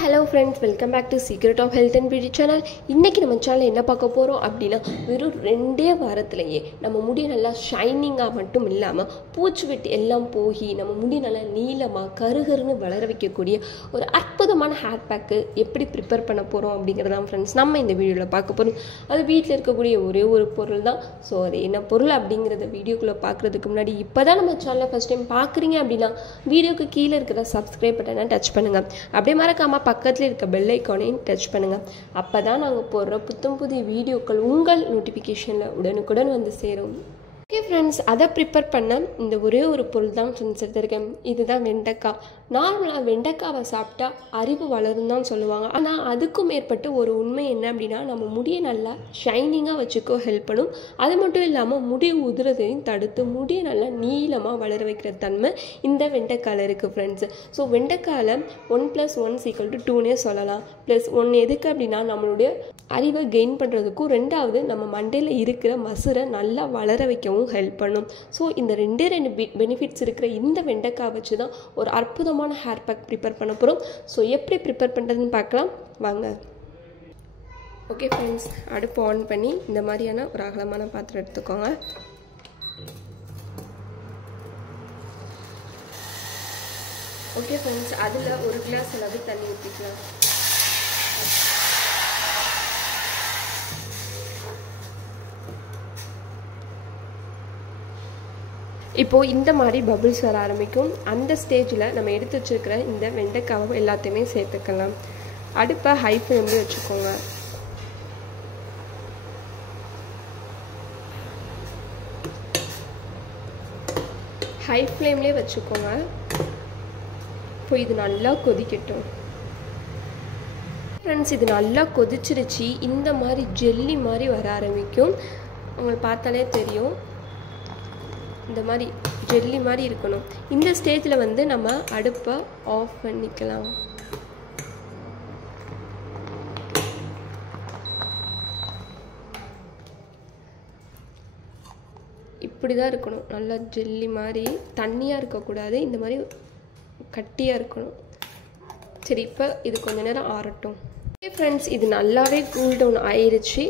Hello friends, welcome back to Secret of Health and Beauty channel. இன்னைக்கு நம்ம சேனல்ல என்ன பார்க்க போறோம் அப்படினா வெறும் 2 வாரத்திலேயே நம்ம முடி நல்லா ஷைனிங்கா மட்டும் இல்லாம பூச்சி வெட்டி எல்லாம் போகி நம்ம முடி நல்லா நீலமா கருகருன்னு வளர வைக்க கூடிய ஒரு அற்புதமான ஹேர் பேக் எப்படி prepare பண்ண போறோம் அப்படிங்கறத फ्रेंड्स நம்ம இந்த வீடியோல பார்க்க போறோம். அது வீட்ல இருக்க கூடிய ஒரே ஒரு பொருள் தான். சோ அது என்ன பொருள் அப்படிங்கறத வீடியோக்குள்ள பார்க்கிறதுக்கு முன்னாடி இப்போதான் நம்ம சேனலை ஃபர்ஸ்ட் டைம் பார்க்கறீங்க அப்படினா வீடியோக்கு கீழ இருக்கிற subscribe பட்டனை டச் பண்ணுங்க. அப்படியே மறக்காம பக்கத்துல இருக்க பெல் ஐகானையும் டச் பண்ணுங்க. அப்பதான் நாங்க போடுற புதிய வீடியோக்கள் உங்கள் நோட்டிஃபிகேஷன்ல உடனுக்குடன் வந்து சேரும். ஓகே ஃப்ரெண்ட்ஸ், அதை ப்ரிப்பேர் பண்ண இந்த ஒரே ஒரு பொருள் தான் ஃப்ரெண்ட்ஸ் எடுத்திருக்கேன். இதுதான் வெண்டைக்காய். நார்மலாக வெண்டைக்காவை சாப்பிட்டா அறிவு வளரும் தான் சொல்லுவாங்க. ஆனால் அதுக்கும் மேற்பட்ட ஒரு உண்மை என்ன அப்படின்னா நம்ம முடியை நல்லா ஷைனிங்காக வச்சுக்கோ ஹெல்ப் பண்ணும். அது மட்டும் இல்லாமல் முடி உதிரதையும் தடுத்து முடியை நல்லா நீளமாக வளர வைக்கிற தன்மை இந்த வெண்டைக்காயில் இருக்குது ஃப்ரெண்ட்ஸ். ஸோ வெண்டைக்காயில் 1+1 = 2னே சொல்லலாம். +1 எதுக்கு அப்படின்னா நம்மளுடைய அறிவை கெயின் பண்ணுறதுக்கும், ரெண்டாவது நம்ம மண்டையில் இருக்கிற மசுரை நல்லா வளர வைக்கவும் ஹெல்ப் பண்ணும். ஸோ இந்த ரெண்டு பெனிஃபிட்ஸ் இருக்கிற இந்த வெண்டைக்காய் வச்சு தான் ஒரு அற்புதமான ஹேர் பேக் ப்ரிப்பேர் பண்ண போகிறோம். ஸோ எப்படி ப்ரிப்பேர் பண்ணுறதுன்னு பார்க்கலாம் வாங்க. ஓகே ஃப்ரெண்ட்ஸ், அடுப்பு ஆன் பண்ணி இந்த மாதிரியான ஒரு அகலமான பாத்திரம் எடுத்துக்கோங்க. ஓகே ஃப்ரெண்ட்ஸ், அதில் 1 கிளாஸ் அளவு தண்ணி ஊற்றிக்கலாம். இப்போது இந்த மாதிரி பபிள்ஸ் வர ஆரம்பிக்கும். அந்த ஸ்டேஜில் நம்ம எடுத்து வச்சுருக்கிற இந்த வெண்டைக்காவை எல்லாத்தையுமே சேர்த்துக்கலாம். அடுப்பை ஹை ஃப்ளேமில் வச்சுக்கோங்க. ஹை ஃப்ளேம்லேயே வச்சுக்கோங்க. இப்போ இது நல்லா கொதிக்கட்டும். ஃப்ரெண்ட்ஸ், இது நல்லா கொதிச்சிருச்சு. இந்த மாதிரி ஜெல்லி மாதிரி வர ஆரம்பிக்கும். உங்களுக்கு பார்த்தாலே தெரியும், இந்த மாதிரி ஜெல்லி மாதிரி இருக்கணும். இந்த ஸ்டேஜில் வந்து நம்ம அடுப்பை ஆஃப் பண்ணிக்கலாம். இப்படி தான் இருக்கணும். நல்லா ஜெல்லி மாதிரி, தண்ணியாக இருக்கக்கூடாது, இந்த மாதிரி கட்டியாக இருக்கணும். சரி, இப்போ இது கொஞ்ச நேரம் ஆறட்டும். ஓகே ஃப்ரெண்ட்ஸ், இது நல்லாவே கூல் டவுன் ஆயிடுச்சு.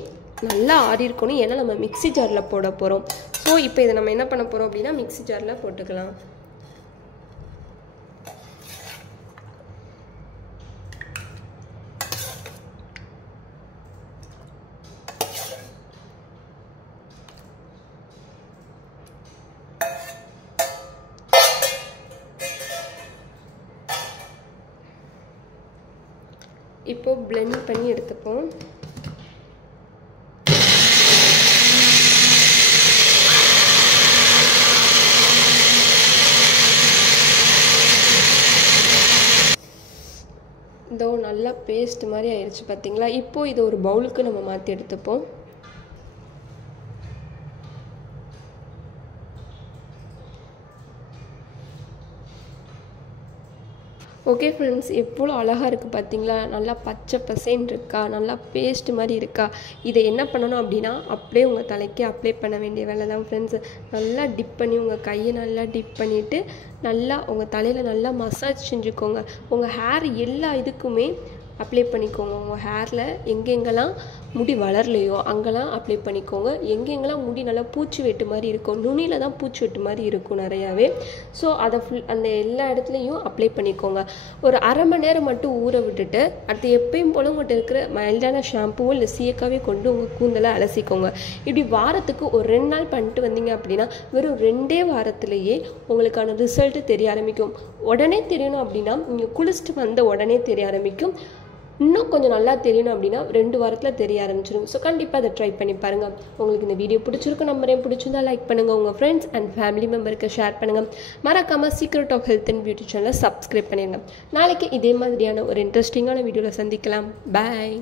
நல்லா ஆறி இருக்கணும், ஏன்னா நம்ம மிக்ஸி ஜாரில் போட போகிறோம். ஸோ இப்போ இதை நம்ம என்ன பண்ண போகிறோம் அப்படின்னா மிக்ஸி ஜாரில் போட்டுக்கலாம். இப்போ பிளெண்ட் பண்ணி எடுத்துப்போம். இதோ நல்லா பேஸ்ட் மாதிரி ஆயிடுச்சு பார்த்தீங்களா. இப்போது இது ஒரு பவுலுக்கு நம்ம மாற்றி எடுத்துப்போம். ஓகே ஃப்ரெண்ட்ஸ், எவ்வளோ அழகாக இருக்குது பார்த்தீங்களா. நல்லா பச்சை பசேன்னு இருக்கா, நல்லா பேஸ்ட் மாதிரி இருக்கா. இதை என்ன பண்ணணும் அப்படின்னா அப்படியே உங்கள் தலைக்கு அப்ளை பண்ண வேண்டிய வேலை தான் ஃப்ரெண்ட்ஸ். நல்லா டிப் பண்ணி உங்கள் கையை நல்லா டிப் பண்ணிவிட்டு நல்லா உங்கள் தலையில் நல்லா மசாஜ் செஞ்சுக்கோங்க. உங்கள் ஹேர் எல்லா இதுக்குமே அப்ளை பண்ணிக்கோங்க. உங்கள் ஹேரில் எங்கெங்கெல்லாம் முடி வளரலையோ அங்கெல்லாம் அப்ளை பண்ணிக்கோங்க. எங்கெங்கெல்லாம் முடி நல்லா பூச்சி வெட்டு மாதிரி இருக்கும், நுனியில் தான் பூச்சி வெட்டு மாதிரி இருக்கும் நிறையாவே. ஸோ அதை அந்த எல்லா இடத்துலையும் அப்ளை பண்ணிக்கோங்க. ஒரு அரை மணி நேரம் மட்டும் ஊற விட்டுட்டு அடுத்து எப்பயும் போல உங்கள்கிட்ட இருக்கிற மைல்டான ஷாம்புவோ இல்லை சீக்காவே கொண்டு உங்கள் கூந்தலை அலசிக்கோங்க. இப்படி வாரத்துக்கு ஒரு 2 நாள் பண்ணிட்டு வந்தீங்க அப்படின்னா வெறும் 2 வாரத்திலேயே உங்களுக்கான ரிசல்ட்டு தெரிய ஆரம்பிக்கும். உடனே தெரியணும் அப்படின்னா நீங்கள் குளிச்சுட்டு வந்த உடனே தெரிய ஆரம்பிக்கும். இன்னும் கொஞ்சம் நல்லா தெரியணும் அப்படின்னா 2 வாரத்தில் தெரிய ஆரம்பிச்சிடும். ஸோ கண்டிப்பாக அதை ட்ரை பண்ணி பாருங்கள். உங்களுக்கு இந்த வீடியோ பிடிச்சிருக்கும் நம்பரையும் பிடிச்சிருந்தா லைக் பண்ணுங்கள். உங்கள் ஃப்ரெண்ட்ஸ் அண்ட் ஃபேமிலி மெம்பருக்கு ஷேர் பண்ணுங்கள். மறக்காமல் secret of health and beauty சேனலை சப்ஸ்கிரைப் பண்ணிடுங்க. நாளைக்கு இதே மாதிரியான ஒரு இன்ட்ரெஸ்டிங்கான வீடியோவில் சந்திக்கலாம். பாய்.